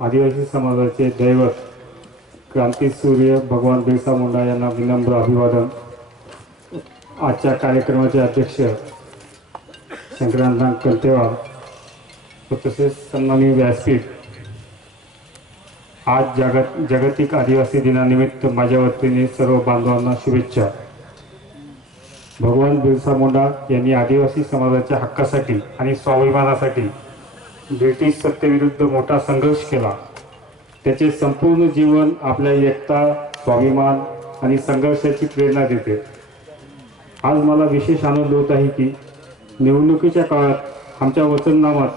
आदिवासी समाजाचे दैवत क्रांतीसूर्य भगवान बिरसा मुंडा यांना विनम्र अभिवादन। आजच्या कार्यक्रमाचे अध्यक्ष शंकरानंद कंतेवार तसेच सन्माननीय व्यासपीठ, आज जागतिक आदिवासी दिनानिमित्त माझ्या वतीने सर्व बांधवांना शुभेच्छा। भगवान बिरसा मुंडा यांनी आदिवासी समाजाच्या हक्कासाठी आणि स्वाभिमानासाठी ब्रिटिश सत्तेविरुद्ध मोठा संघर्ष केला। त्याचे संपूर्ण जीवन आपल्या एकता, स्वाभिमान आणि संघर्षाची प्रेरणा देते। आज मला विशेष आनंद होत आहे की निवडणुकीच्या काळात आमच्या वचननामात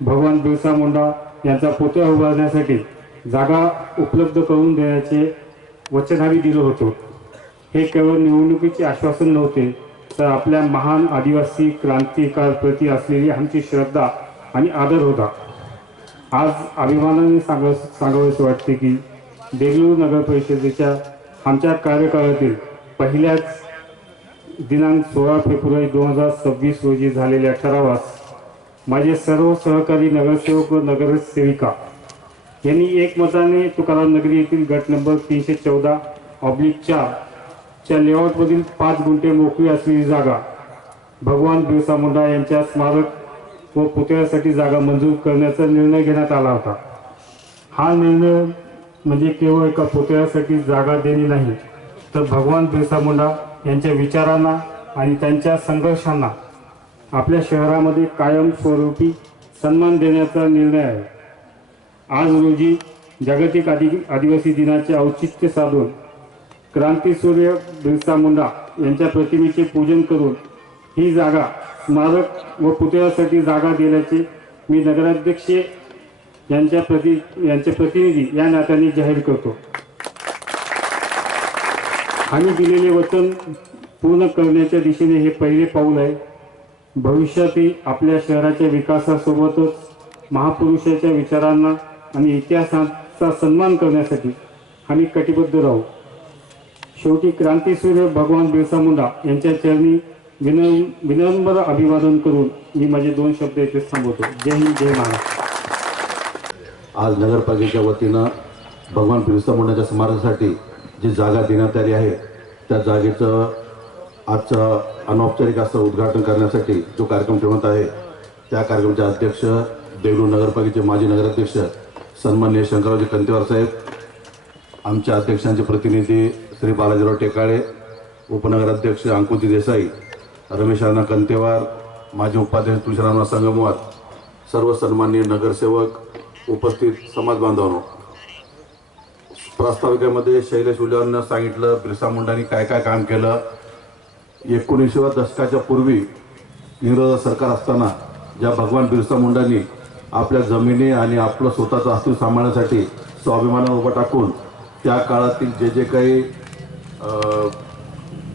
भगवान बिरसा मुंडा यांचा पुतळा उभारण्यासाठी जागा उपलब्ध करून देण्याचे वचन आम्ही दिलं होतं। हे केवळ निवडणुकीचे आश्वासन नव्हते, तर आपल्या महान आदिवासी क्रांतिकारकाप्रती असलेली आमची श्रद्धा आणि आदर होता। आज अभिमानाने सांगावेसे वाटते की देगलूर नगर परिषदेच्या आमच्या कार्यकाळातील पहिल्याच दिनांक 16 फेब्रुवारी 2026 रोजी झालेल्या ठरावास माझे सर्व सहकारी नगरसेवक व नगरसेविका यांनी एकमताने तुकाराम नगरी येथील गट नंबर 314/4 च्या लेआउटमधील 5 गुंठे मोकळी असलेली जागा भगवान बिरसा मुंडा यांच्या स्मारक व पुतळ्यासाठी जागा मंजूर करण्याचा निर्णय घेण्यात आला होता। हा निर्णय म्हणजे केवळ एका पुतळ्यासाठी जागा देणे नाही, तर भगवान बिरसा मुंडा यांच्या विचारांना आणि त्यांच्या संघर्षांना आपल्या शहरामध्ये कायमस्वरूपी सन्मान देण्याचा निर्णय आहे। आज रोजी जागतिक आदिवासी दिनाचे औचित्य साधून क्रांतीसूर्य बिरसा मुंडा यांच्या प्रतिमेचे पूजन करून ही जागा स्मारक व पुतळ्यासाठी जागा दिल्याचे मी नगराध्यक्ष यांचे प्रतिनिधी या नात्याने जाहीर करतो। आम्ही दिलेले वचन पूर्ण करण्याच्या दिशेने हे पहिले पाऊल आहे। भविष्यातही आपल्या शहराच्या विकासासोबतच महापुरुषाच्या विचारांना आणि इतिहासाचा सन्मान करण्यासाठी आम्ही कटिबद्ध राहू। शेवटी क्रांतीसूर्य भगवान बिरसा मुंडा यांच्या चरणी विनम्र अभिवादन करून मी माझे 2 शब्द इथे थांबवतो। जय हिंद, जय महाराष्ट्र। आज नगरपालिकेच्या वतीनं भगवान बिरसा मुंडाच्या स्मारकासाठी जी जागा देण्यात आली आहे, त्या जागेचं आजचं अनौपचारिक असं उद्घाटन करण्यासाठी जो कार्यक्रम ठेवण्यात आहे, त्या कार्यक्रमाचे अध्यक्ष देगलूर नगरपालिकेचे माजी नगराध्यक्ष सन्माननीय शंकररावजी कंतेवार साहेब, आमच्या अध्यक्षांचे प्रतिनिधी श्री बालाजीराव टेकाळे, उपनगराध्यक्ष अंकुती देसाई, रमेश अण्णा कंतेवार, माजी उपाध्यक्ष तुळशीराम संगमवार, सर्व सन्माननीय नगरसेवक, उपस्थित समाज बांधवांनो, प्रास्ताविकेमध्ये शैलेश उल्लेवांना सांगितलं बिरसा मुंडांनी काय काय काम केलं। 19व्या दशकाच्या पूर्वी इंग्रज सरकार असताना ज्या भगवान बिरसा मुंडांनी आपल्या जमिनी आणि आपलं स्वतःचं अस्तित्व सांभाळण्यासाठी स्वाभिमानावर उभा टाकून त्या काळातील जे काही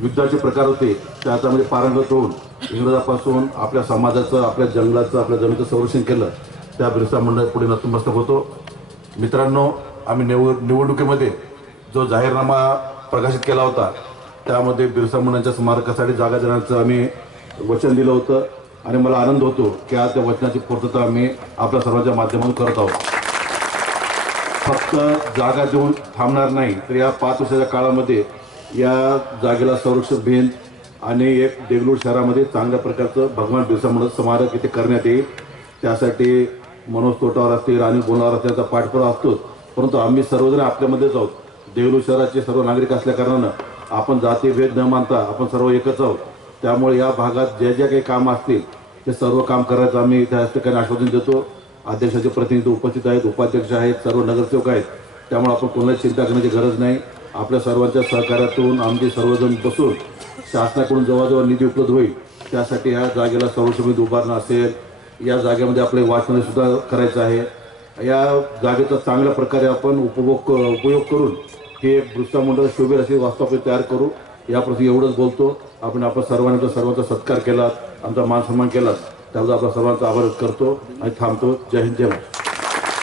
युद्धाचे प्रकार होते त्याच्यामध्ये पारंगत होऊन इंग्रजापासून आपल्या समाजाचं, आपल्या जंगलाचं, आपल्या जमिनीचं संरक्षण केलं, त्या बिरसा मुंडा पुढे नतमस्तक होतो। मित्रांनो, आम्ही निवडणुकीमध्ये जो जाहीरनामा प्रकाशित केला होता त्यामध्ये बिरसा मुंडांच्या स्मारकासाठी जागा देण्याचं आम्ही वचन दिलं होतं आणि मला आनंद होतो की आज त्या वचनाची पूर्तता आम्ही आपल्या सर्वांच्या माध्यमातून करत आहोत। फक्त जागा देऊन थांबणार नाही, तर या 5 वर्षाच्या काळामध्ये या जागेला संरक्षण भिंत आणि एक देगलूर शहरामध्ये चांगल्या प्रकारचं भगवान बिरसा मुंडा स्मारक इथे करण्यात येईल। त्यासाठी मनोज तोटावर असतील आणि बोलावर असतील त्याचा पाठपुरावा असतोच, परंतु आम्ही सर्वजण आपल्यामध्येच आहोत। देगलूर शहराचे सर्व नागरिक असल्या कारणानं आपण जातीभेद न मानता आपण सर्व एकच आहोत। त्यामुळे या भागात जे काही कामं असतील ते सर्व काम करायचं आम्ही त्या ठिकाणी आश्वासन देतो। अध्यक्षाचे प्रतिनिधी उपस्थित आहेत, उपाध्यक्ष आहेत, सर्व नगरसेवक आहेत, त्यामुळे आपण कोणाला चिंता करण्याची गरज नाही। आपल्या सर्वांच्या सहकार्यातून आमचे सर्वजण बसून शासनाकडून जवळजवळ निधी उपलब्ध होईल त्यासाठी या जागेला संरक्षण उभारणं असेल, या जागेमध्ये आपले वाचनालय सुद्धा करायचं आहे। या जागेचा चांगल्या प्रकारे आपण उपयोग करून हे बिरसा मुंडा शोभेल अशी वास्तव तयार करू। याप्रती एवढंच बोलतो। आपण सर्वांचा सत्कार केला, आमचा मान सन्मान केला, त्याबद्दल आपला सर्वांचा आभार करतो आणि थांबतो। जय हिंद, जय महाराष्ट्र।